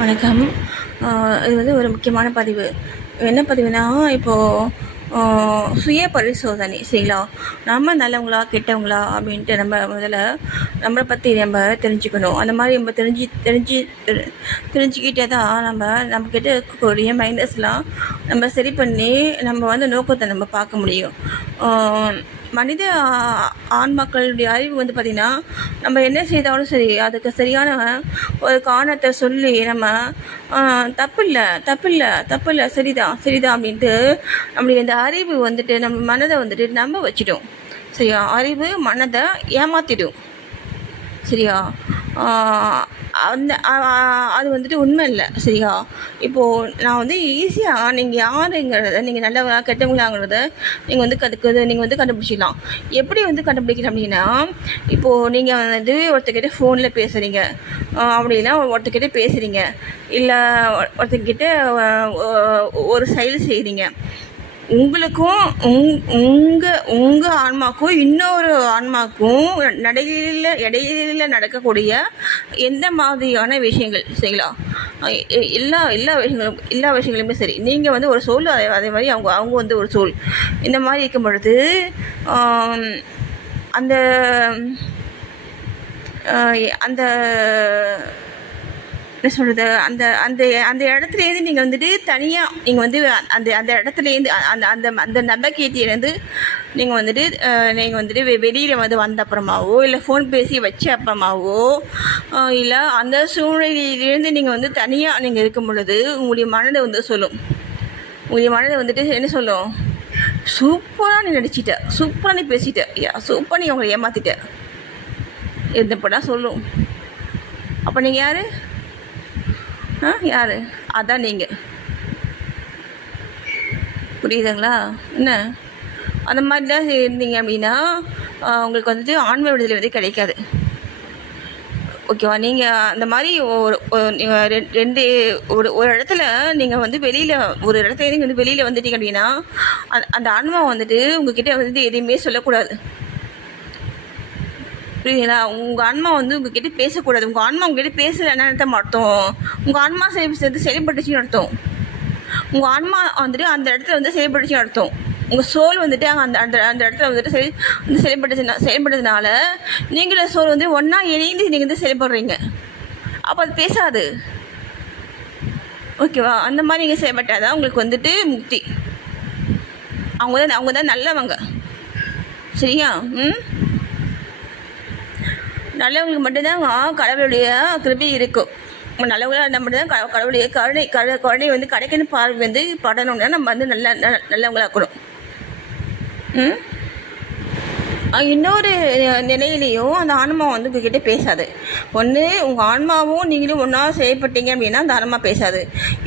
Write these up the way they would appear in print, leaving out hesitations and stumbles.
வணக்கம். இது வந்து ஒரு முக்கியமான பதிவு. என்ன பதிவுனா, சுய பரிசோதனை சரிங்களா? நம்ம நல்லவங்களா, கெட்டவங்களா அப்படின்ட்டு நம்ம முதல்ல நம்மளை பற்றி நம்ம தெரிஞ்சுக்கணும். அந்த மாதிரி நம்ம தெரிஞ்சுக்கிட்டே தான் நம்மக்கிட்ட இருக்கக்கூடிய மைனஸ்லாம் நம்ம சரி பண்ணி நம்ம வந்து நோக்கத்தை நம்ம பார்க்க முடியும். மனித ஆன்மாக்களுடைய அறிவு வந்து பார்த்திங்கன்னா, நம்ம என்ன செய்தாலும் சரி, அதுக்கு சரியான ஒரு காரணத்தை சொல்லி நம்ம தப்பில்லை சரிதான் அப்படின்ட்டு நம்மளுடைய இந்த அறிவு வந்துட்டு நம்ம மனதை வந்துட்டு நம்ப வச்சிடும். சரியா? அறிவு மனதை ஏமாற்றிடும். சரியா? அந்த அது வந்துட்டு உண்மை இல்லை. சரியா? இப்போது நான் வந்து ஈஸியாக நீங்கள் யாருங்கிறத, நீங்கள் நல்லவங்களா கெட்டவங்களாங்கிறத நீங்கள் வந்து கண்டுபிடிச்சிடலாம். எப்படி வந்து கண்டுபிடிக்கிறேன் அப்படின்னா, இப்போது நீங்கள் வந்து ஒருத்தர்கிட்ட ஃபோனில் பேசுகிறீங்க, அப்படின்னா ஒருத்தர்கிட்ட பேசுகிறீங்க, இல்லை ஒருத்தர்கிட்ட ஒரு செயல் செய்கிறீங்க. உங்களுக்கும் உங்கள் ஆன்மாக்கும் இன்னொரு ஆன்மாக்கும் இடையில நடக்கக்கூடிய எந்த மாதிரியான விஷயங்கள் செய்யலாம், எல்லா விஷயங்களுமே சரி. நீங்கள் வந்து ஒரு சோல், அதே மாதிரி அவங்க வந்து ஒரு சோல். இந்த மாதிரி இருக்கும் பொழுது அந்த அந்த என்ன சொல்கிறது, அந்த அந்த அந்த இடத்துலேருந்து நீங்கள் வந்துட்டு தனியாக நீங்கள் வந்து அந்த இடத்துலேருந்து அந்த நம்பிக்கையிலேருந்து நீங்கள் வந்துட்டு வெளியில் வந்த அப்புறமாவோ, இல்லை ஃபோன் பேசி வச்ச அப்புறமாவோ, இல்லை அந்த சூழ்நிலையிலேருந்து நீங்கள் வந்து தனியாக நீங்கள் இருக்கும் பொழுது உங்களுடைய மனதை வந்து சொல்லும். உங்களுடைய மனதை வந்துட்டு என்ன சொல்லும்? சூப்பராக நீ நடிச்சிட்ட, சூப்பராக நீ பேசிட்ட, சூப்பராக நீ அவங்களை ஏமாற்றிட்ட இருந்தப்படா சொல்லும். அப்போ நீங்கள் யார்? அதான் நீங்கள். புரியுதுங்களா? என்ன அந்த மாதிரி தான் இருந்தீங்க அப்படின்னா உங்களுக்கு வந்துட்டு ஆன்ம விடுதலை வந்து கிடைக்காது. ஓகேவா? நீங்கள் அந்த மாதிரி ஒரு இடத்துல நீங்கள் வந்து வெளியில் ஒரு இடத்துல நீங்கள் வந்து வெளியில் வந்துட்டீங்க அப்படின்னா அந்த ஆன்மா வந்துட்டு உங்ககிட்ட வந்துட்டு எதையுமே சொல்லக்கூடாது. புரியுதுங்களா? உங்கள் ஆன்மா வந்து உங்ககிட்ட பேசக்கூடாது. உங்கள் ஆன்மா உங்ககிட்ட பேசலைன்னு அர்த்தம். உங்கள் ஆன்மா செயல்பட்டுச்சுன்னு அர்த்தம். உங்கள் ஆன்மா வந்துட்டு அந்த இடத்துல வந்து செயல்பட்டுச்சுன்னு அர்த்தம். உங்கள் சோல் வந்துட்டு அந்த இடத்துல வந்துட்டு செயல்படுறதுனால நீங்களும் சோல் வந்து ஒன்றா இணைந்து நீங்கள் வந்து செயல்படுறீங்க. அப்போ அது பேசாது. ஓகேவா? அந்த மாதிரி நீங்கள் செயல்பட்டாதான் உங்களுக்கு வந்துட்டு முக்தி. அவங்க தான் நல்லவங்க. சரியா? நல்லவங்களுக்கு மட்டும்தான் கடவுளுடைய கிருபை இருக்கும். நல்லவங்களாக இருந்தால் மட்டும்தான் கடவுளுடைய கருணை வந்து கிடைக்கணும். பார்வை வந்து படணும்னா நம்ம வந்து நல்லவங்களாக்கணும். இன்னொரு நிலையிலையும் அந்த ஆன்மா வந்து உங்ககிட்ட பேசாது. ஒன்று உங்கள் ஆன்மாவும் நீங்களும் ஒன்றா செயல்பட்டீங்க அப்படின்னா அந்த ஆன்மா பேசாது.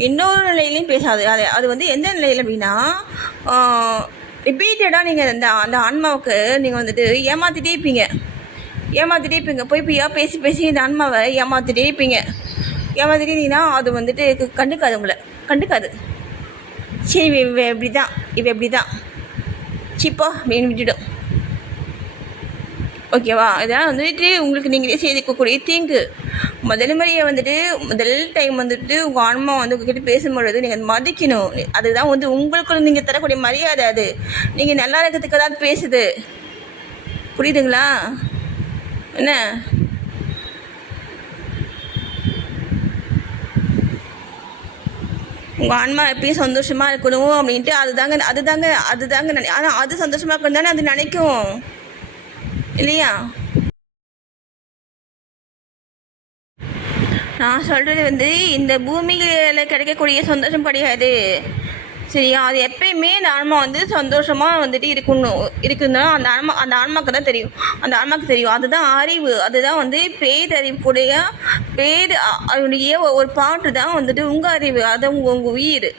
இன்னொரு நிலையிலையும் பேசாது. அது வந்து எந்த நிலையில் அப்படின்னா ரிப்பீட்டடாக நீங்கள் அந்த ஆன்மாவுக்கு நீங்கள் வந்துட்டு ஏமாற்றிட்டே இருப்பீங்க. பேசி இந்த ஆன்மாவை ஏமாற்றிட்டே இருப்பீங்க. ஏமாற்றிட்டீங்கன்னா அது வந்துட்டு கண்டுக்காது, உங்களை கண்டுக்காது. சரி, இவ எப்படி தான் சிப்போ அப்படின்னு விட்டுடும். ஓகேவா? இதெல்லாம் வந்துட்டு உங்களுக்கு நீங்களே செய்திருக்கக்கூடிய தீங்கு. முதல் டைம் வந்துட்டு உங்கள் ஆன்மா வந்து உங்ககிட்ட பேசும்பொழுது நீங்கள் மதிக்கணும். அதுதான் வந்து உங்களுக்கு நீங்கள் தரக்கூடிய மரியாதை. அது நீங்கள் நல்லா இருக்கிறதுக்கு தான் பேசுது. புரியுதுங்களா? என்ன உங்கள் ஆன்மா எப்பயும் சந்தோஷமாக இருக்கணும் அப்படின்ட்டு அதுதாங்க ஆனால் அது சந்தோஷமாக இருக்கணும் தானே அது நினைக்கும், இல்லையா? நான் சொல்கிறது வந்து இந்த பூமியில் கிடைக்கக்கூடிய சந்தோஷம் கிடையாது. சரியா? அது எப்பயுமே அந்த ஆன்மா வந்து சந்தோஷமாக வந்துட்டு இருக்குன்னா அந்த ஆன்மாவுக்கு தான் தெரியும். அந்த ஆன்மாவுக்கு தெரியும். அதுதான் அறிவு. அதுதான் வந்து பேதறிவுக்குடைய அதனுடைய ஒரு பாட்டு தான் வந்துட்டு உங்கள் அறிவு. அது உங்கள் உயிர்.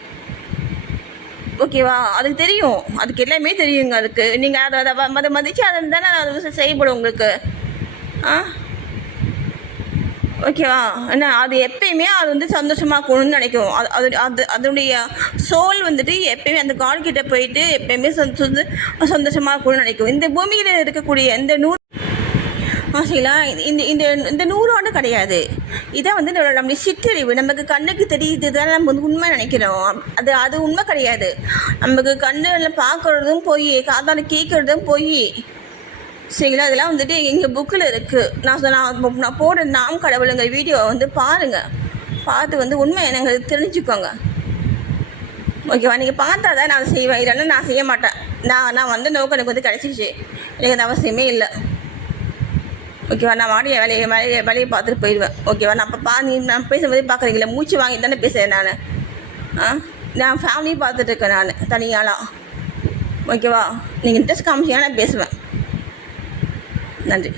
ஓகேவா? அதுக்கு தெரியும். அதுக்கு எல்லாமே தெரியுங்க. அதுக்கு நீங்கள் அதை மதித்து அதை தானே அது செய்யப்படும் உங்களுக்கு. ஓகேவா? என்ன அது எப்பயுமே அது வந்து சந்தோஷமாக இருக்கணும்னு நினைக்கும். அதனுடைய சோல் வந்துட்டு எப்பயுமே அந்த காட்கிட்ட போயிட்டு எப்பயுமே சந்தோஷமாக இருக்கணும்னு நினைக்கும். இந்த பூமியில் இருக்கக்கூடிய இந்த சரிங்களா? இந்த இந்த இந்த 100 ஆண்டு கிடையாது. இதை வந்து நம்முடைய சிற்றறிவு, நமக்கு கண்ணுக்கு தெரியுது தானே நம்ம வந்து உண்மை நினைக்கிறோம். அது உண்மை கிடையாது. நமக்கு கண்ணில் பார்க்குறதும் போய், காதால் கேட்குறதும் போய். சரிங்களா? இதெல்லாம் வந்துட்டு எங்கள் புக்கில் இருக்குது. நான் போடுற நாம் கடவுளுங்கிற வீடியோவை வந்து பாருங்கள். பார்த்து வந்து உண்மை என்னங்கிறது தெரிஞ்சுக்கோங்க. ஓகேவா? நீங்கள் பார்த்தா தான் நான் செய்வேன், இல்லைன்னா நான் செய்ய மாட்டேன். நான் வந்து நோக்கம் எனக்கு வந்து கிடச்சிச்சு, எனக்கு அந்த அவசியமே இல்லை. ஓகேவா? நான் வாடி வேலையை பார்த்துட்டு போயிடுவேன். ஓகேவா? நான் இப்போ நான் பேசும்போதே பார்க்குறீங்களா, மூச்சு வாங்கி தானே பேசுகிறேன் நான் ஃபேமிலியும் பார்த்துட்ருக்கேன் நான் தனியாலாம். ஓகேவா? நீங்கள் இன்ட்ரெஸ்ட் காமிச்சிங்கன்னா நான் பேசுவேன். நன்றி.